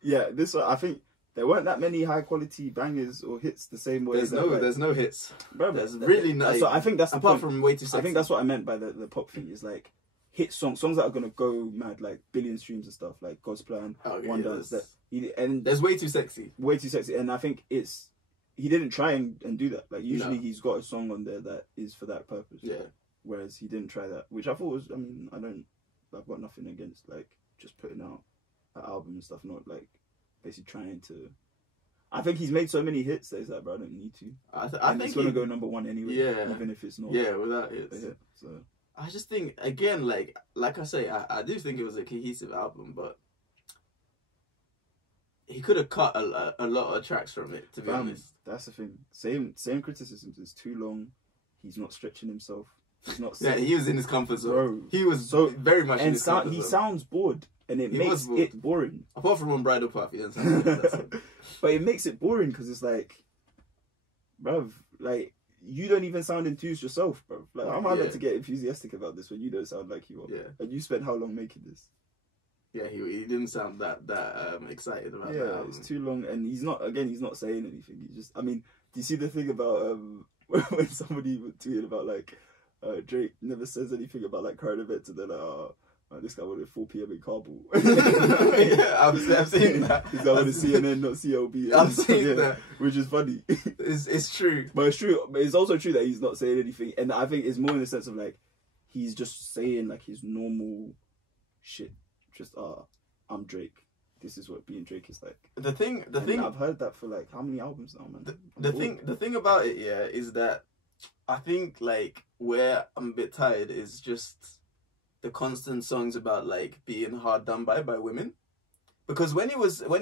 Yeah, this one, I think there weren't that many high quality bangers or hits the same way. There's no hits. Bro, there's really no. So I think that's apart from Way Too Sexy. I think that's what I meant by the pop thing is like hit songs that are gonna go mad, like billion streams and stuff, like God's Plan, One Dance. And there's Way Too Sexy. And I think he didn't try and do that. Like usually he's got a song on there that is for that purpose. Yeah. Whereas he didn't try that, which I thought was. I mean, I've got nothing against like just putting out an album and stuff, not like basically trying to. I think he's made so many hits that he's like, bro, I don't need to. I think it's gonna go #1 anyway. Yeah. Even if it's not. Yeah, without hits. Yeah. So I just think again, like I say, I do think it was a cohesive album, but he could have cut a lot of tracks from it, to be honest. That's the thing. Same criticisms. It's too long. He's not stretching himself. He's not. Yeah, he was in his comfort zone. Bro, he was so very much in his comfort zone. He sounds bored, and it makes it boring. Apart from on Bridal Path, he doesn't sound good. But it makes it boring because it's like, bruv, like you don't even sound enthused yourself, bro. Like I'm meant to get enthusiastic about this when you don't sound like you are. Yeah. And you spent how long making this? Yeah, he didn't sound that excited about that. Yeah, it's too long, and he's not saying anything. He's just, I mean, do you see the thing about when somebody tweeted about like Drake never says anything about like current events, and then this guy wanted 4 p.m. in Kabul. Yeah, I've seen that. He's like, on CNN, not CLB. I've seen that, which is funny. It's true, but it's true. But it's also true that he's not saying anything, and I think it's more in the sense of like he's just saying like his normal shit. Just I'm Drake. This is what being Drake is like. The thing. I've heard that for like how many albums now, man. The thing about it, yeah, is that I think like where I'm a bit tired is just the constant songs about like being hard done by women. Because when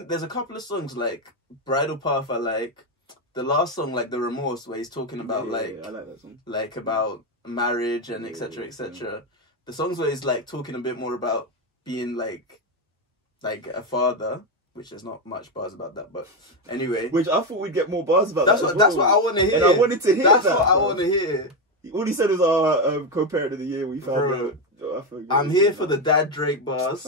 there's a couple of songs like Bridal Path, I like the last song, like The Remorse, where he's talking about I like that song. Like about marriage and etc. etc. The songs where he's like talking a bit more about being like a father, which there's not much bars about that, but anyway. Which I thought we'd get more bars about. That's what I want to hear. And I wanted to hear that. That's what I want to hear. All he said was our co-parent of the year. We found. I'm here for the dad Drake bars.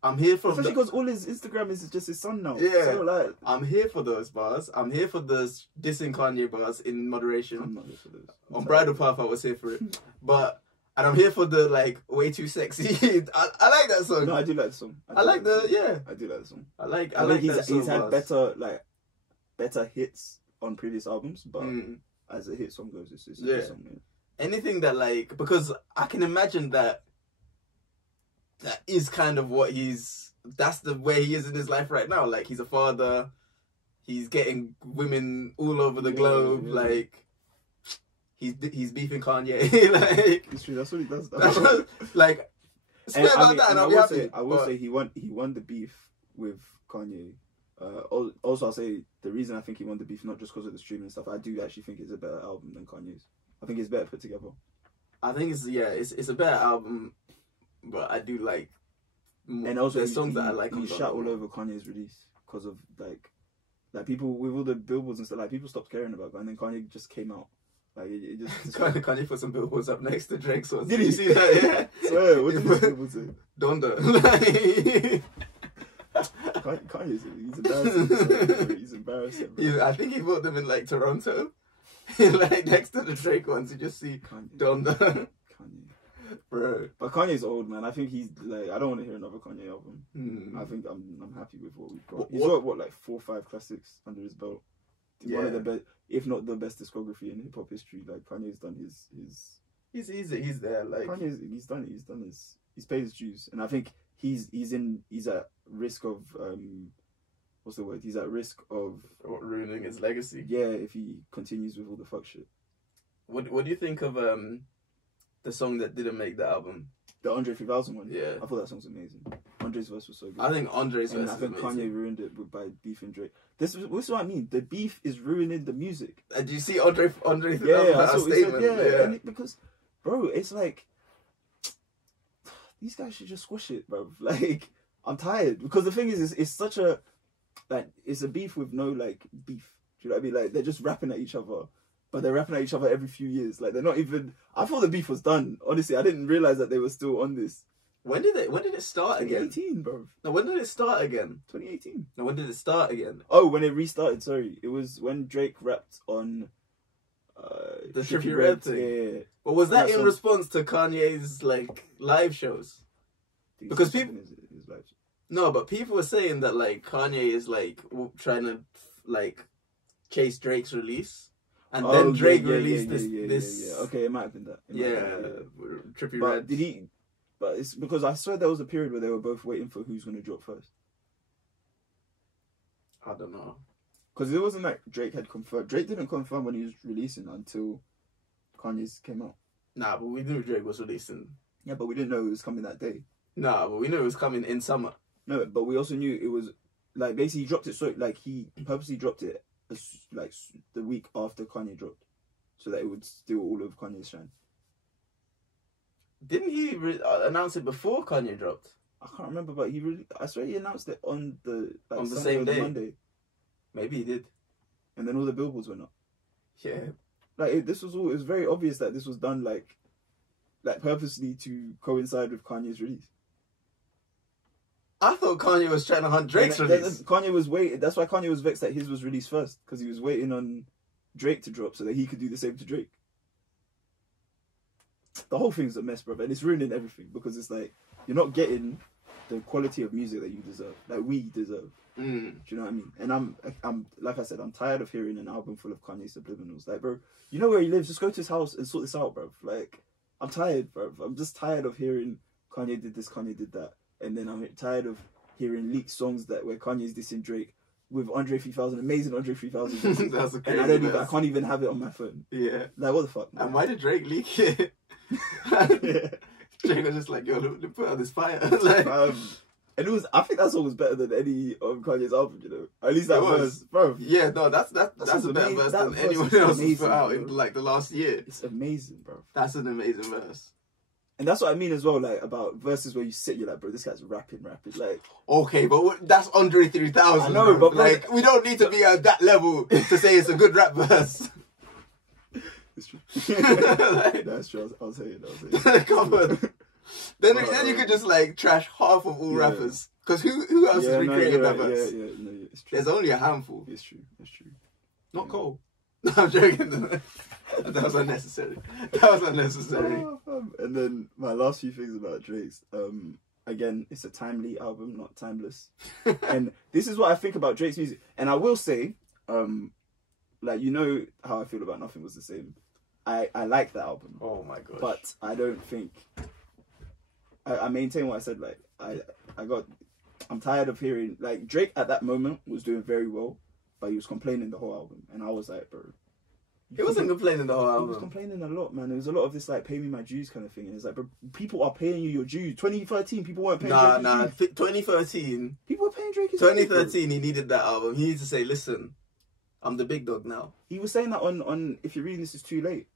I'm here for especially because all his Instagram is just his son now. Yeah, so, like, I'm here for those bars. I'm here for those dissing Kanye bars in moderation. I'm not here for those. On Bridal Path, I was here for it, but. And I'm here for the like way too sexy. I like that song. No, I do like the song. I like the yeah. I do like the song. I like that song. He's had better hits on previous albums, but as a hit song goes, it's a good song. Man. Anything that like, because I can imagine that is kind of what that's the way he is in his life right now. Like he's a father, he's getting women all over the globe, like. He's beefing Kanye. Like it's true. That's what he does. Like, and I will say he won the beef with Kanye. Also, I'll say the reason I think he won the beef not just because of the streaming stuff. I do actually think it's a better album than Kanye's. I think it's better put together. I think it's a better album, but I do like. And also, there's songs that I like. He shot all over Kanye's release because of like people with all the billboards and stuff. Like people stopped caring about it, and then Kanye just came out. Like it just Kanye put some billboards up next to Drake's ones. Did you see that? Yeah. Swear, what did people say? Donda. Kanye's he's embarrassing. He's embarrassing. Bro. I think he put them in like Toronto, like next to the Drake ones. You just see Donda. Kanye, bro. But Kanye's old, man. I think he's like. I don't want to hear another Kanye album. I think I'm happy with what we've got. He's got like 4 or 5 classics under his belt. Yeah. One of the best, if not the best discography in hip hop history. Like Kanye's done his. He's there. Like he's done it. He's paid his dues, and I think he's at risk of what's the word? He's at risk of ruining his legacy. Yeah, if he continues with all the fuck shit. What do you think of the song that didn't make the album? The Andre 3000 one. Yeah, I thought that song's amazing. Andre's verse was so good. I think Andre's verse. I think Kanye ruined it by beefing Drake. This is what I mean. The beef is ruining the music. Do you see Andre? Yeah, that's what statement. Yeah. Because, bro, it's like these guys should just squash it, bro. Like I'm tired because the thing is, it's such a like it's a beef with no like beef. Do you know what I mean? Like they're just rapping at each other. But they're rapping at each other every few years. Like they're not even. I thought the beef was done. Honestly, I didn't realize that they were still on this. When did it start again? 2018, bro. No, when did it start again? 2018. No, when did it start again? Oh, when it restarted. Sorry, it was when Drake rapped on the Trippie Redd thing. Yeah. But was that in response to Kanye's like live shows? Because people. His live shows. No, but people were saying that like Kanye is like trying to like chase Drake's release. And then Drake released this. Yeah. Okay, it might have been that. Trippie but Redd. Did he? But it's because I swear there was a period where they were both waiting for who's going to drop first. I don't know. Because it wasn't like Drake had confirmed. Drake didn't confirm when he was releasing until Kanye's came out. Nah, but we knew Drake was releasing. Yeah, but we didn't know it was coming that day. Nah, but we knew it was coming in summer. No, but we also knew it was like basically he dropped it so like he purposely dropped it like the week after Kanye dropped, so that it would steal all of Kanye's shine. Didn't he announce it before Kanye dropped? I can't remember, but I swear he announced it on the same day. Monday. Maybe he did. And then all the billboards went up. Yeah. Like it was very obvious that this was done like purposely to coincide with Kanye's release. I thought Kanye was trying to hunt Drake's release. Kanye was waiting. That's why Kanye was vexed that his was released first, because he was waiting on Drake to drop so that he could do the same to Drake. The whole thing's a mess, bro, and it's ruining everything, because it's like you're not getting the quality of music that you deserve, that we deserve. Do you know what I mean? And I'm like I said, I'm tired of hearing an album full of Kanye subliminals. Like, bro, you know where he lives? Just go to his house and sort this out, bro. Like, I'm tired, bro. I'm just tired of hearing Kanye did this, Kanye did that, and then I'm tired of hearing leaked songs where Kanye's dissing Drake with Andre 3000, amazing Andre 3000. That's and I can't even have it on my phone. Yeah. Like, what the fuck, man? And why did Drake leak it? Yeah. Drake was just like, yo, look, put out this fire. Like, and it was, I think that song was better than any of Kanye's album, you know. At least that verse, bro. Yeah, no, that's a better verse than anyone else has put out in like the last year. It's amazing, bro. That's an amazing verse. And that's what I mean as well, like, about verses where you sit, you're like, bro, this guy's rapping, like... Okay, but that's Andre 3000. I know, bro. but... Like, we don't need to be at that level to say it's a good rap verse. It's true. That's true, I'll say it. Come on. Then you could just, like, trash half of all rappers. Because who else is recreating that verse? Yeah, it's true. There's only a handful. It's true. Not Cole. No, I'm joking. That was unnecessary. And then my last few things about Drake's. Again, it's a timely album, not timeless. And this is what I think about Drake's music. And I will say, like, you know how I feel about Nothing Was the Same. I like that album. Oh my gosh. But I don't think... I maintain what I said. Like, I'm tired of hearing... Like, Drake at that moment was doing very well, but he was complaining the whole album. And I was like, bro... He wasn't complaining the whole album. He was complaining a lot, man. There was a lot of this, like, pay me my dues kind of thing. And it's like, bro, people are paying you your dues. 2013, people weren't paying Drake his dues. 2013. People were paying Drake his dues. 2013, he needed that album. He needed to say, listen, I'm the big dog now. He was saying that on If You're Reading This, It's Too Late.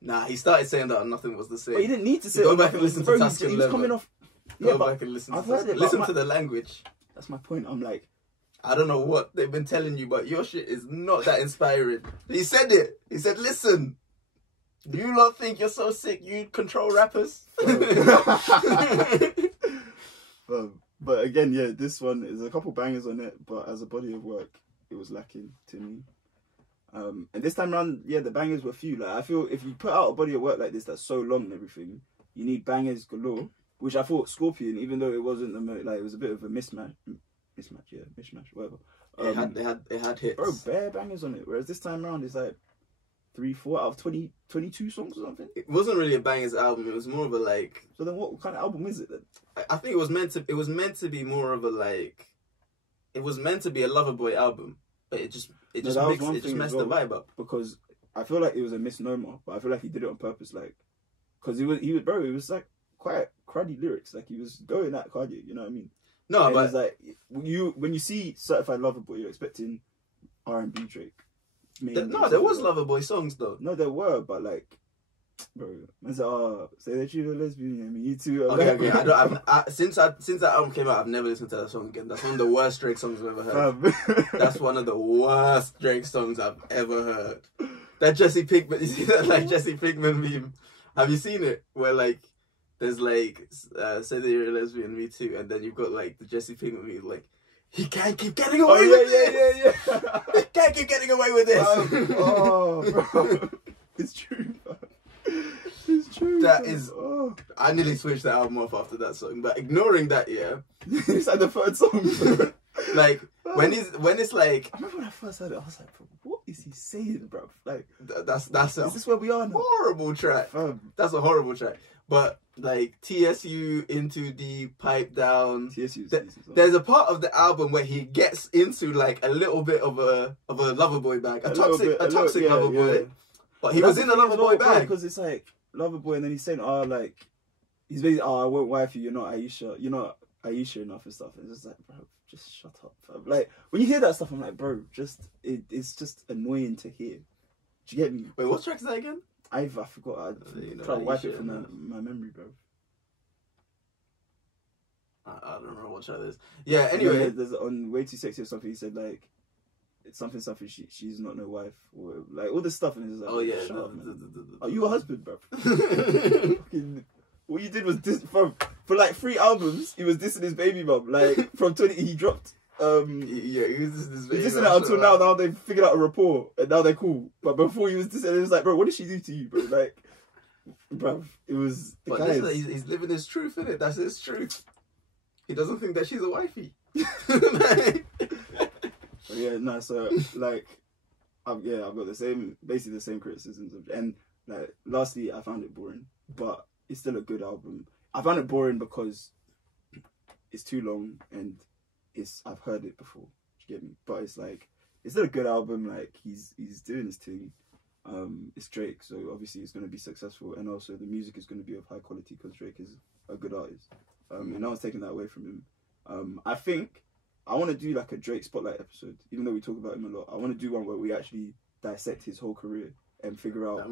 Nah, he started saying that on Nothing Was the Same. But he didn't need to say Go back and listen to Tuscan. He was coming off... Go back and listen to the language. That's my point. I'm like... I don't know what they've been telling you, but your shit is not that inspiring. He said it. He said, listen, do you not think you're so sick you control rappers? But again, yeah, this one is a couple bangers on it, but as a body of work, it was lacking to me. And this time around, yeah, the bangers were few. Like, I feel if you put out a body of work like this that's so long and everything, you need bangers galore, which I thought Scorpion, even though it wasn't it was a bit of a mishmash, whatever. It had hits. Bro, bare bangers on it. Whereas this time around, it's like 3-4 out of 22 songs or something. It wasn't really a bangers album. It was more of a like. So then, what kind of album is it then? I think it was meant to be more of a like. It was meant to be a Loverboy album, but it just messed the vibe up. Because I feel like it was a misnomer, but I feel like he did it on purpose, like, because he was like quite cruddy lyrics, like he was going at Kanye, you know what I mean? No, and but it's like when you see Certified Lover Boy, you're expecting R&B Drake. There was Loverboy songs though. No, there were, but like, bro, man's like, say that you're a lesbian. I mean, you too. Okay. Since that album came out, I've never listened to that song again. That's one of the worst Drake songs I've ever heard. That's one of the worst Drake songs I've ever heard. That Jesse Pinkman, you see that like Jesse Pinkman meme? Have you seen it? Where like. There's like, say that you're a lesbian, me too, and then you've got like the Jesse Pinkman meme, like, he can't keep getting away with this! Yeah. He can't keep getting away with this! Bro. It's true, man. It's true. I nearly switched the album off after that song, but ignoring that, yeah. It's like the third song. Like, when it's like... I remember when I first heard it, I was like, bro, what is he saying, bro? Like, that's is this where we are now? Horrible track. That's a horrible track. But like TSU into the pipe down. There's a part of the album where he gets into like a little bit of a Loverboy bag, a toxic Loverboy. Yeah. But he was in a Loverboy bag because it's like Loverboy, and then he's saying, like he's basically, I won't wife you. You're not Aisha enough and stuff. And it's just like, bro, just shut up. Fam. Like when you hear that stuff, I'm like, bro, it's just annoying to hear. Do you get me? Wait, what track is that again? I forgot. I try to wipe it from my memory, bro. I don't remember what track it is. Yeah, anyway. There's on Way Too Sexy or something, he said, like, it's something, she's not no wife. Or, like, all this stuff. And it's like, oh, yeah. Shut up, man. Are you a husband, bro? Fucking What you did was for like 3 albums, he was dissing his baby mum. Like from 20, he dropped. He was dissing it until now. Now they've figured out a rapport, and now they're cool. But before he was dissing, it was like, bro, what did she do to you, bro? Like, bro, it was. But listen, he's living his truth, innit? That's his truth. He doesn't think that she's a wifey. Yeah, no. So like, I've got basically the same criticisms and like. Lastly, I found it boring, but it's still a good album. I found it boring because it's too long and I've heard it before. Do you get me? But it's like it's still a good album. Like he's doing his thing. It's Drake, so obviously it's going to be successful, and also the music is going to be of high quality because Drake is a good artist. And no one's taking that away from him. I think I want to do like a Drake spotlight episode, even though we talk about him a lot. I want to do one where we actually dissect his whole career and figure out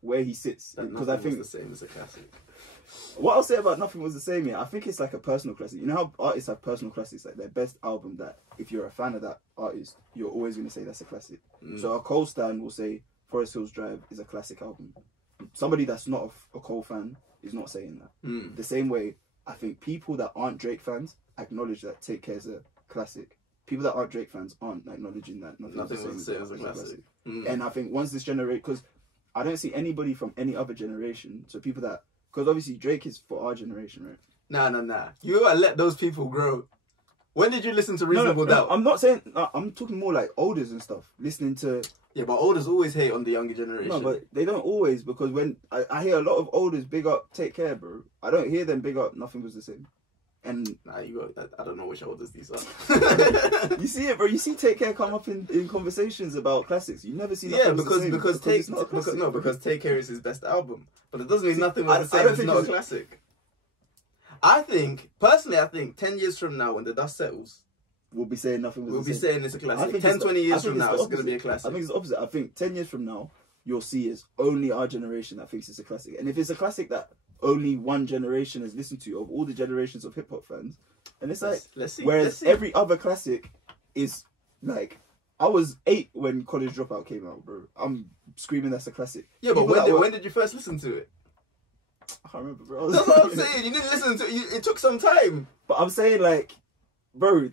where he sits, because I think the same as a classic. What I'll say about Nothing Was the Same here, I think it's like a personal classic. You know how artists have personal classics, like their best album that if you're a fan of that artist, you're always going to say that's a classic. So a Cole stan will say Forest Hills Drive is a classic album. Somebody that's not a Cole fan is not saying that. The same way, I think people that aren't Drake fans acknowledge that Take Care is a classic. People that aren't Drake fans aren't acknowledging that Nothing Was the Same as a classic. And I think once this generation, because I don't see anybody from any other generation, so people that, because obviously Drake is for our generation, right? Nah. You gotta let those people grow. When did you listen to Reasonable Doubt? I'm not saying, I'm talking more like olders and stuff. Listening to... Yeah, but olders always hate on the younger generation. No, but they don't always, because when I hear a lot of olders big up Take Care, bro, I don't hear them big up Nothing Was the Same. And nah, I don't know which olders these are. You see it, bro. You see Take Care come up in conversations about classics. You never see Nothing Was the Same because Take Care is his best album. But it doesn't mean Nothing Was the Same is not a classic. I think 10 years from now, when the dust settles, we'll be saying Nothing Was the Same. We'll be saying it's a classic. 10, 20 years from now, it's going to be a classic. I think it's the opposite. I think 10 years from now, you'll see it's only our generation that thinks it's a classic. And if it's a classic that only one generation has listened to of all the generations of hip hop fans, and it's like, let's see. Every other classic is like, I was 8 when College Dropout came out, bro. I'm screaming that's a classic. Yeah, but when did you first listen to it? I can't remember, bro. That's what I'm saying. You didn't listen to it. It took some time. But I'm saying, like, bro,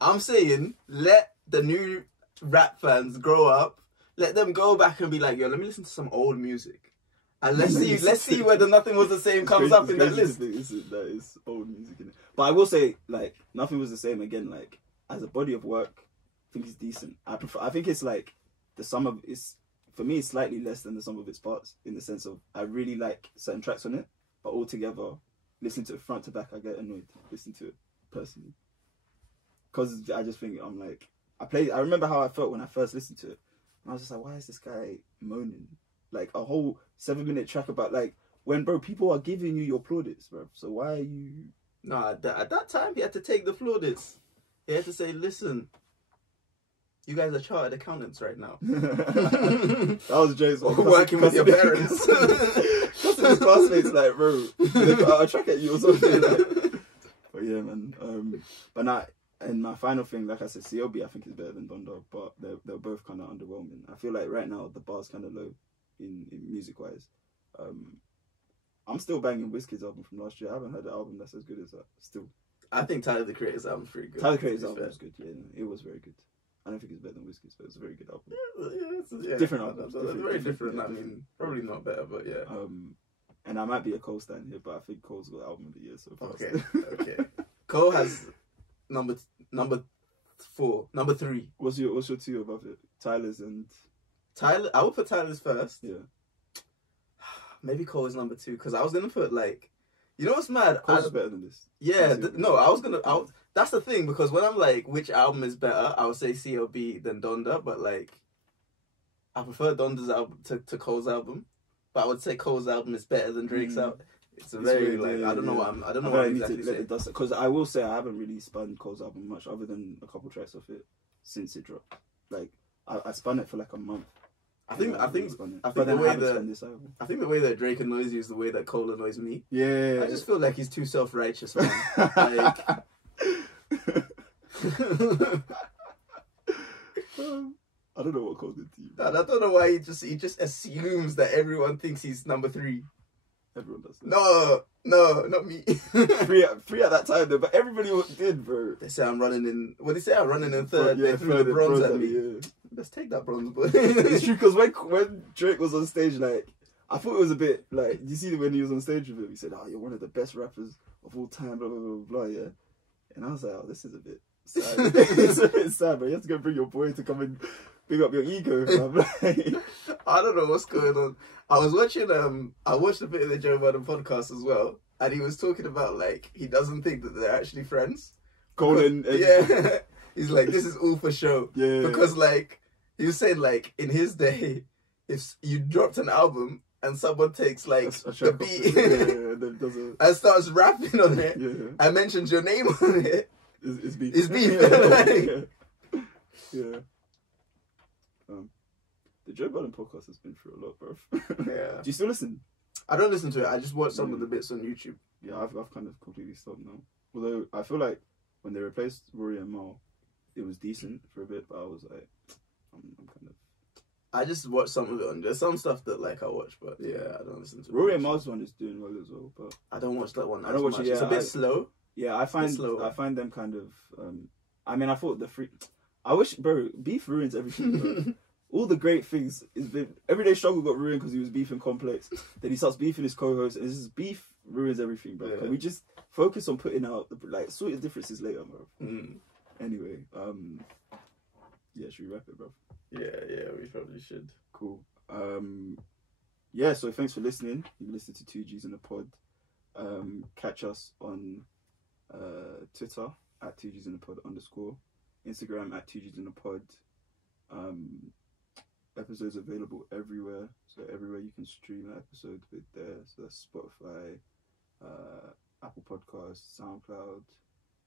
I'm saying, let the new rap fans grow up. Let them go back and be like, yo, let me listen to some old music. And let's see whether Nothing Was the Same comes up in that list. That is old music, innit? But I will say, like, Nothing Was the Same, again, like, as a body of work, I think it's decent. I think it's like, for me, it's slightly less than the sum of its parts, in the sense of, I really like certain tracks on it, but altogether, listening to it front to back, I get annoyed listening to it, personally. Because I just think, I'm like, I remember how I felt when I first listened to it. And I was just like, why is this guy moaning? Like, a whole 7-minute track about, like, when, bro, people are giving you your plaudits, bro. So why are you... No, at that time, he had to take the plaudits. He had to say, listen, you guys are chartered accountants right now. That was Jay's one. Working with your parents. Cussing his classmates, like, bro, I'll track at you or something. Like. But yeah, man. But now, and my final thing, like I said, CLB I think is better than Donda, but they're both kind of underwhelming. I feel like right now the bar's kind of low in music wise. I'm still banging Wizkid's album from last year. I haven't heard an album that's as good as that. Still, I think Tyler the Creator's album's pretty good. Tyler the Creator's album was good. Yeah, it was very good. I don't think it's better than Wizkid's, but it's a very good album. Yeah, different albums. Very different. I mean, probably not better, but yeah. And I might be a Cole stan here, but I think Cole's got album of the year so far. Okay. Cole has number 3. What's your 2 above it? Tyler's and Tyler. I would put Tyler's first. Yeah. Maybe Cole is number 2 because I was gonna put like, you know what's mad? Cole's better than this. Yeah. That's the thing, because when I'm like, which album is better, I would say CLB than Donda, but like, I prefer Donda's album to Cole's album, but I would say Cole's album is better than Drake's album. It's very weird, like, I don't know what I'm exactly saying. Because I will say I haven't really spun Cole's album much, other than a couple tracks of it since it dropped. Like I spun it for like a month. I think the way that Drake annoys you is the way that Cole annoys me. Yeah. I just feel like he's too self-righteous, man. Like, I don't know what called it to you. And I don't know why he just assumes that everyone thinks he's number 3. Everyone does that. No, not me. Three at that time though, but everybody did, bro. They say I'm running in. What they say? I'm running in 3rd. Yeah, they threw the bronze at me. Yeah. Let's take that bronze, but It's true because when Drake was on stage, like I thought it was a bit like you see when he was on stage with him, he said, "Oh, you're one of the best rappers of all time," blah blah blah blah. Yeah, and I was like, "Oh, this is a bit sad. It's a bit sad, bro. You have to go bring your boy to come and big up your ego." I don't know what's going on. I was watching I watched a bit of the Joe Budden podcast as well, and he was talking about like he doesn't think that they're actually friends. Colin, yeah, he's like, this is all for show. Yeah, because like he was saying, like in his day, if you dropped an album and someone takes like the beat and starts rapping on it and mentions your name on it, it's beef. It's beef. Yeah. The Joe Budden podcast has been through a lot, bro. Yeah. Do you still listen? I don't listen to it. I just watch some of the bits on YouTube. Yeah, I've kind of completely stopped now. Although I feel like when they replaced Rory and Mal, it was decent for a bit, but I was like, I'm kind of. I just watch some of it on. There's some stuff that like I watch, but yeah, I don't listen to. Rory and Mal's one is doing well as well, but I don't watch that one. I don't watch it. Yeah, it's a bit slow. Yeah, I find them kind of. I mean, I thought I wish, bro, beef ruins everything, bro. All the great things Everyday Struggle got ruined because he was beefing Complex. Then he starts beefing his co-host, and this is beef ruins everything, bro. Yeah. Can we just focus on putting out sort of differences later, bro? Anyway, yeah, should we wrap it, bro? Yeah, we probably should. Cool. Yeah, so thanks for listening. You've listened to 2Gs in the pod. Catch us on Twitter at 2Gs in the pod _, Instagram at 2Gs in the pod. Episodes available everywhere, so everywhere you can stream an episode with there. So that's Spotify, Apple Podcasts, SoundCloud,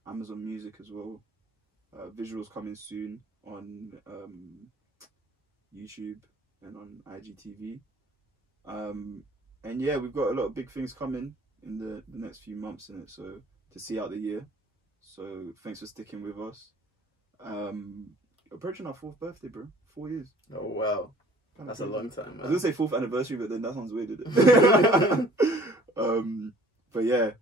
Amazon Music as well. Visuals coming soon on YouTube and on IGTV. And yeah, we've got a lot of big things coming in the next few months in it, so to see out the year. So thanks for sticking with us. Approaching our 4th birthday, bro. 4 years. Oh wow, that's a long time, man. I was gonna say 4th anniversary, but then that sounds weird, didn't it? But yeah,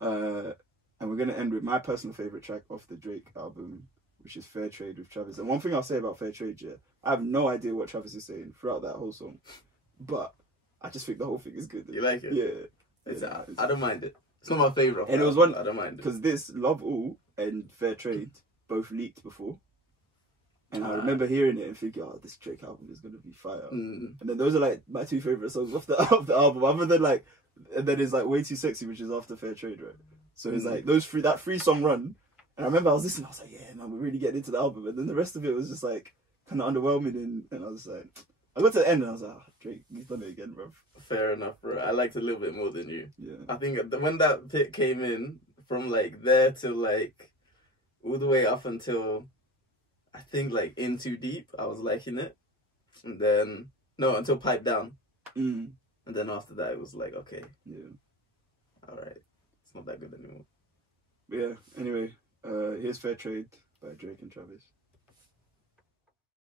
and we're gonna end with my personal favorite track off the Drake album, which is Fair Trade with Travis. And one thing I'll say about Fair Trade, yeah, I have no idea what Travis is saying throughout that whole song, but I just think the whole thing is good. You like it? Yeah. I don't mind it. It's not my favorite. And it was one I don't mind it because this Love All and Fair Trade both leaked before. And I remember hearing it and thinking, oh, this Drake album is going to be fire. And then those are like my 2 favourite songs off the album, other than like, and then it's like Way Too Sexy, which is after Fair Trade, right? So it's like that 3-song run. And I remember I was listening, I was like, yeah, man, we're really getting into the album. And then the rest of it was just like kind of underwhelming. And I was like, I got to the end and I was like, oh, Drake, he's done it again, bro. Fair enough, bro. I liked it a little bit more than you. Yeah. I think when that bit came in, from like there to like all the way up until I think like In Too Deep, I was liking it. And then, no, until Pipe Down. And then after that, it was like, okay. Yeah. All right. It's not that good anymore. But yeah, anyway, here's Fair Trade by Drake and Travis.